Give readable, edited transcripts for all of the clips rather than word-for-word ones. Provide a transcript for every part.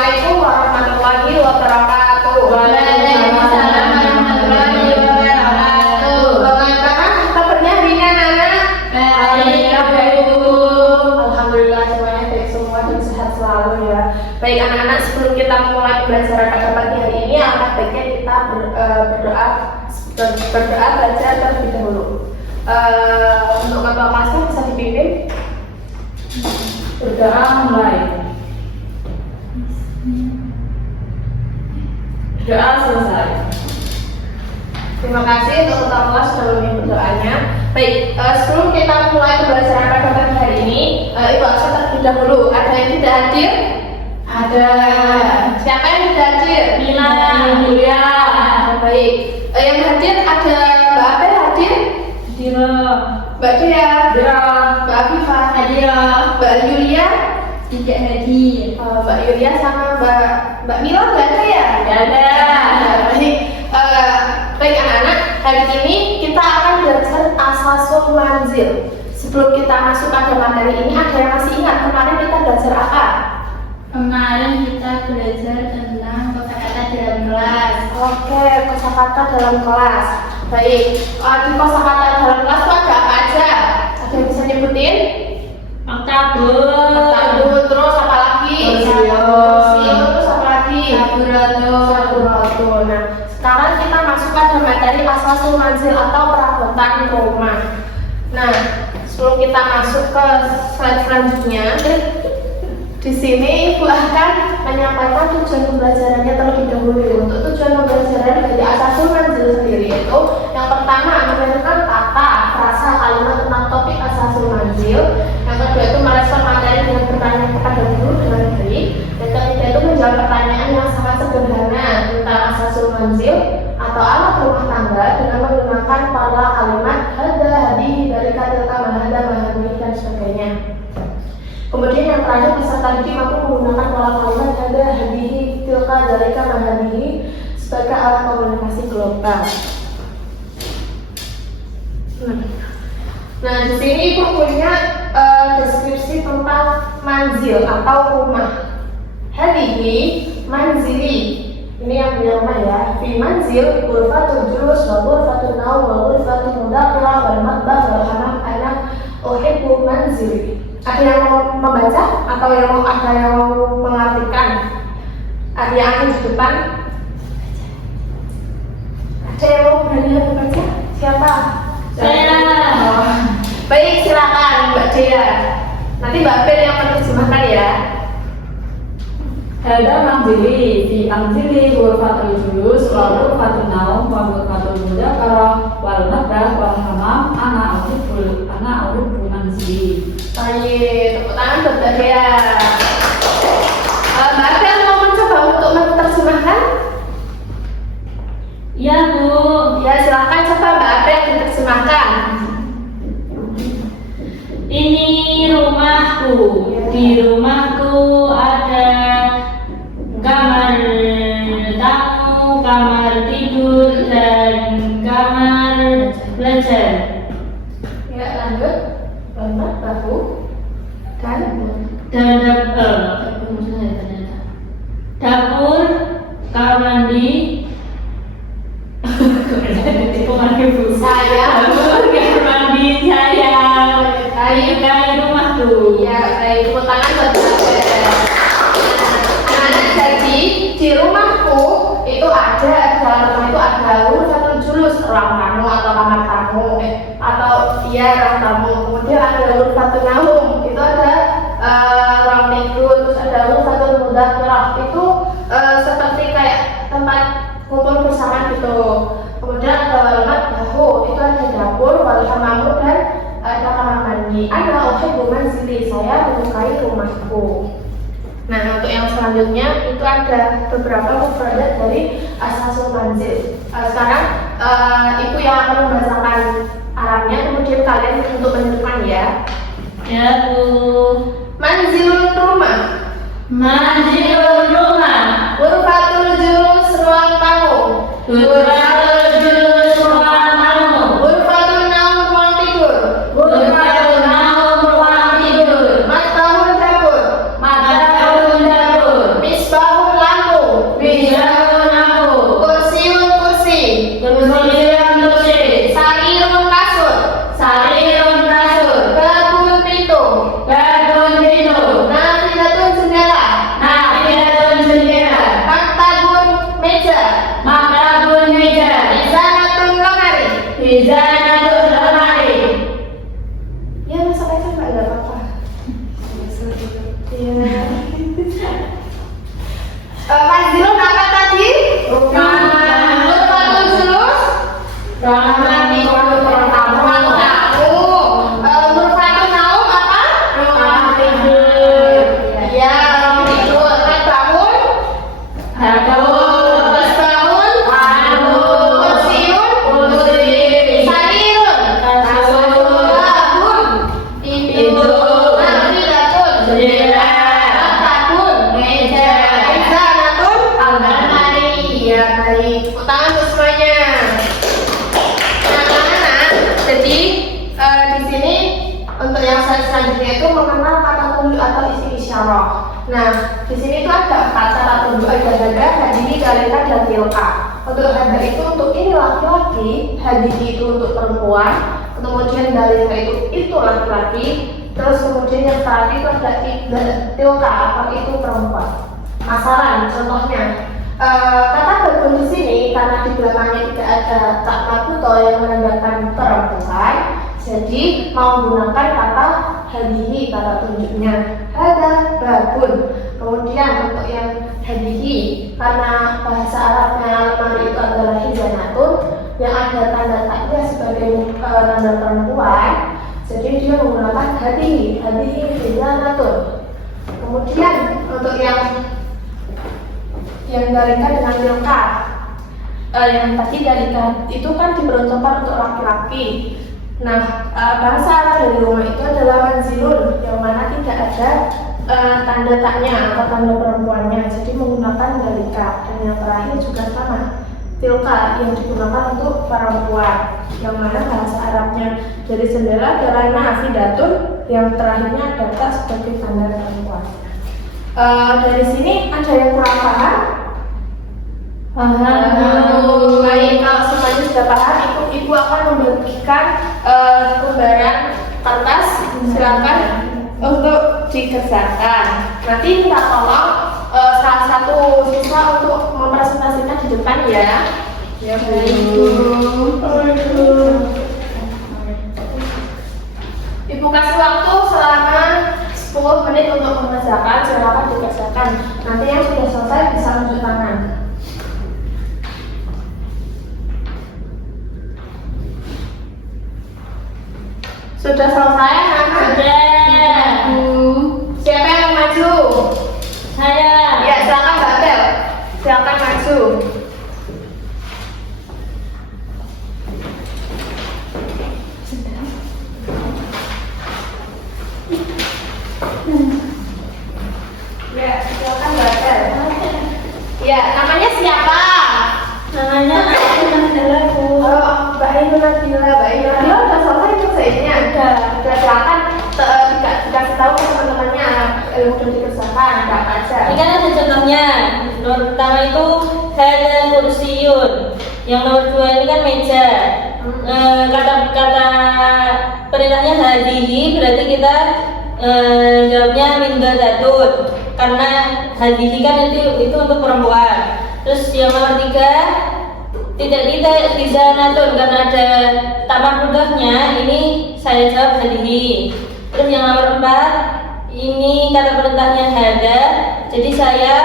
Assalamualaikum warahmatullahi wabarakatuh. Waalaikumsalam warahmatullahi wabarakatuh. Bagaimana kabarnya hari ini anak-anak? Baik, Bu. Alhamdulillah semuanya baik semua dan sehat selalu ya. Baik anak-anak, sebelum kita memulai pembelajaran pada pagi hari ini, alangkah baiknya kita berdoa belajar terlebih dahulu. Untuk ketua kelasnya bisa dipimpin. Berdoa mulai. Doa selesai. Terima kasih untuk ketua kelas sudah memimpin berdoanya. Baik, sebelum kita mulai pembelajaran pada pagi hari ini, Ibu absen terlebih dahulu. Ada yang tidak hadir? Ada Siapa yang tidak hadir? Mila, Julia, Baik, yang hadir ada Mbak Apel hadir, Dira, Mbak Dea, Dira, Mbak Afifah, Adira, Mbak Yulia, tidak hadir. Mbak Yulia sama Mbak Mila nggak ada ya? Tidak ada. Baik, baik anak-anak, hari ini kita akan belajar asasul manzil. Sebelum kita masuk pada materi ini, ada yang masih ingat kemarin kita belajar apa? Kemarin kita belajar tentang kosakata dalam kelas. Oke, kosakata dalam kelas. Baik, di kosakata dalam kelas itu ada apa aja? Ada yang bisa nyebutin? Maktabul, Terus apa lagi? Kursiun. Terus apa lagi? Saburatul. Nah, sekarang kita masuk pada materi asasul manzil atau perabotan rumah. Nah, sebelum kita masuk ke slide selanjutnya, di sini Ibu akan menyampaikan tujuan pembelajarannya terlebih dahulu. Untuk tujuan pembelajaran dari asasul manzil sendiri itu, yang pertama menentukan kata, frasa, kalimat tentang topik asasul manzil. Yang kedua itu merespon materi dengan bertanya kepada guru dengan baik. Yang ketiga itu menjawab pertanyaan yang sangat sederhana tentang asasul manzil atau alat rumah tangga dengan menggunakan pola kalimat hada, hadi, dari kata mahada, mahami dan sebagainya. Kemudian yang terakhir peserta didik mampu menggunakan pola kalimat hada, hadihi, tilka, dalika, mahadihi sebagai alat komunikasi global. Nah, di sini Ibu punya deskripsi tentang manzil atau rumah. Hadihi, manzili. Ini yang punya rumah ya. Fi manzil, ghurfatul julus, wa ghurfatul naum, wa ghurfatul mudakhilah, wal matbah, wal hamam, ana uhibbu manzili. Ada yang mau membaca atau ada yang mau mengartikan? Ada yang ada di depan? Ada yang mau berani membaca? Siapa? Saya. Oh. Baik, silakan Mbak Dea. Nanti Mbak Apel yang menerjemahkan ya. Hada manzili, fi manzili ghurfatul julus, wa ghurfatul naum, wa ghurfatul mudzakarah, wal matbah, wal hamam, ana uhibbu manzili. Baik, tepuk tangan buat Mbak Dea. Mbak Apel mau mencoba untuk menerjemahkan? Ya, Bu. Ya, silakan coba Mbak Apel diterjemahkan. Ini rumahku. Di rumahku ada kamar tamu, kamar tidur, dan kamar belajar. Ya, lanjut. Selamat, bahu. Dan Dan dapur, kamar mandi, saya dapur, kamar mandi saya, kayu rumahku. ya, baik, tepuk tangan buat Mbak Apel. Nah, jadi di rumahku itu ada dalam rumah itu ada satu julus ruang tamu atau kamar tamu atau iya ruang tamu. Kemudian ada satu naum itu ada ruang tidur, terus ada satu mudzakarah itu seperti kayak tempat kumpul bersama gitu. Kemudian ada walmat bahu itu ada dapur, wal hamamu dan ada kamar mandi. Ada uhibbu manzili, saya menyukai rumahku. Nah, untuk yang selanjutnya itu ada beberapa mufradat dari asasul manzil. Sekarang Ibu yang akan membacakan Arabnya, kemudian kalian untuk menentukan ya. Ya, Bu. Manzilul rumah, Manzilul rumah, ghurfatul julus ruang tamu, ghurfatul julus ruang tamu, ghurfatul naum ruang tidur, ghurfatul naum ruang tidur, matbahul dapur, matbahul dapur, misbahul Manzilun apa tadi? Rumah. Nurfatun julus? Ruangan tamu. Nurfatun naum apa? Ruang tidur. Ya, ruang tidur. Kan bangun? Bangun? Kursiun? Sarirun? Bangun? Tidur. Nafilatun? Maktabun? Meja. Mizanatun? Lemari. Ya, baik. Tepuk tangan untuk semuanya. Nah, anak-anak, jadi di sini untuk yang selanjutnya itu mengenal kata tunjuk atau isi isyarah. Nah, di sini itu ada kata tunjuk, ada hada, hadihi, dalika, dan tilka. Untuk hada itu untuk ini laki-laki, hadihi itu untuk perempuan, kemudian dalika itu laki-laki, terus kemudian yang terakhir itu ada tilka atau itu perempuan. Masalah contohnya. Kata berikut di sini karena di belakangnya tidak ada tak makuto yang menandakan perempuan, jadi mau menggunakan kata hadihi, kata tunjuknya hada babun. Kemudian untuk yang hadihi, karena bahasa Arabnya lemari itu adalah hizanatun yang ada tanda taknya sebagai tanda perempuan, jadi dia menggunakan hadihi hizanatun. Kemudian untuk yang dalika dengan tilka, yang tadi dalika itu kan diperuntukkan untuk laki-laki. Nah, bahasa Arab dari rumah itu adalah manzilun, yang mana tidak ada tanda taknya atau tanda perempuannya, jadi menggunakan dalika. Dan yang terakhir juga sama, tilka yang digunakan untuk perempuan, yang mana bahasa Arabnya dari jendela adalah nafidatun, yang terakhirnya ada tak sebagai tanda perempuan. Dari sini ada yang kurang paham? Baik, kalau semuanya sudah paham, ibu akan membagikan lembaran kertas, silakan untuk dikerjakan. Nanti minta tolong salah satu siswa untuk mempresentasikan di depan ya. Ya, Ibu kasih waktu selama 10 menit untuk mengerjakan, silakan dikerjakan. Nanti yang sudah selesai bisa unjuk tangan. Sudah selesai, anak? Sudah. Siapa yang mau maju? Saya. Ya, silakan Mbak Bel. Silakan maju. Ya, silakan Mbak Bel. Ya, namanya siapa? Namanya Nabila. Oh, Mbak Ainun Nabila. Mbak Ainun Nabila udah selesai selesainya. Udah silakan dikasih tahu ke teman-temannya ilmu dan dikerjakan apa aja. Ini kan ada contohnya. Nomor pertama itu hada kursiyun. Yang nomor 2 ini kan meja. Kata perintahnya hadihi, berarti kita jawabnya minggadatun, karena hadihi kan itu untuk perempuan. Terus yang nomor 3 tidak hizanatun, karena ada tamak mudahnya, ini saya jawab hadihi. Terus yang nomor 4 ini kata perintahnya hada, jadi saya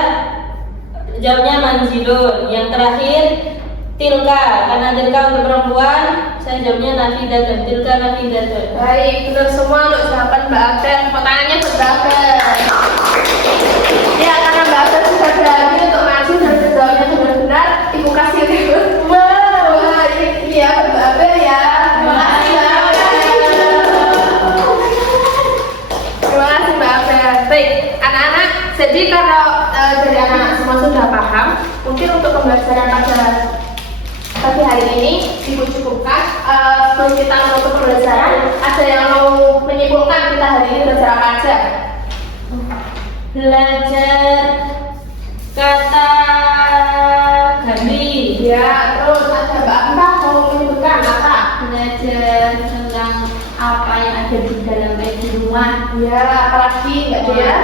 jawabnya manzilun. Yang terakhir tilka, karena tilka untuk perempuan, saya jawabnya nafidatun. Tilka nafidatun. Baik, benar semua untuk jawaban Mbak Abel. Pertanyaannya berapa? Ya, karena Mbak Abel sudah berani untuk maju dan menjawabnya benar-benar, Ibu kasih ribut. Wah, ini ya Mbak Abel ya. Terima kasih Mbak Abel. Terima kasih Mbak Abel. Baik, anak-anak, jadi kalau dari anak-anak semua sudah paham, mungkin untuk pembelajaran pada pagi hari ini Ibu cukupkan. Sebelum kita menutup pembelajaran, ada yang mau menyimpulkan kita hari ini belajar apa aja? Belajar kata gami. Ya, terus ada Mbak Anta mau menyebutkan apa? Belajar tentang apa yang ada di dalam di rumah. Ya, apalagi Mbak Dea?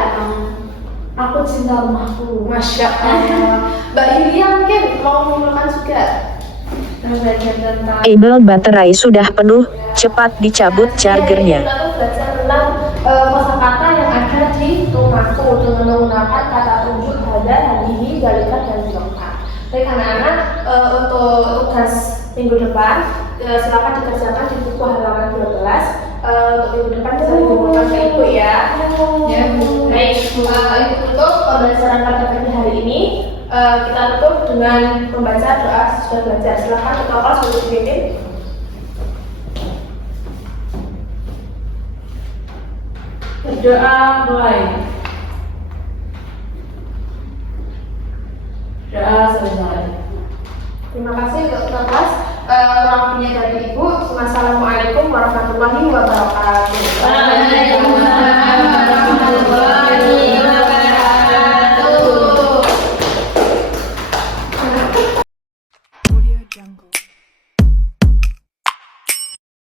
Aku cinta rumahku. Masya Allah. Mbak Yulia mungkin mau menyimpulkan juga. Belajar tentang Kabel baterai sudah penuh, cepat dicabut chargernya. Kita tuh belajar tentang kosakata yang ada di rumahku dengan menggunakan kata tunjuk hada Anda hadihi dalika dan dilengkap. Baik anak-anak, untuk tugas minggu depan silakan dikerjakan di buku halaman 12. Untuk minggu depan bisa dikumpulkan ke ibu ya. Ya, baik. Ibu tutup pembelajaran pada pagi hari ini. Kita tutup dengan membaca doa sudah belajar. Silakan ketua kelas untuk dipimpin. Berdoa mulai. Doa selesai. Terima kasih untuk ketua kelas. Waktunya dari ibu. Wassalamualaikum warahmatullahi wabarakatuh. Waalaikumsalam.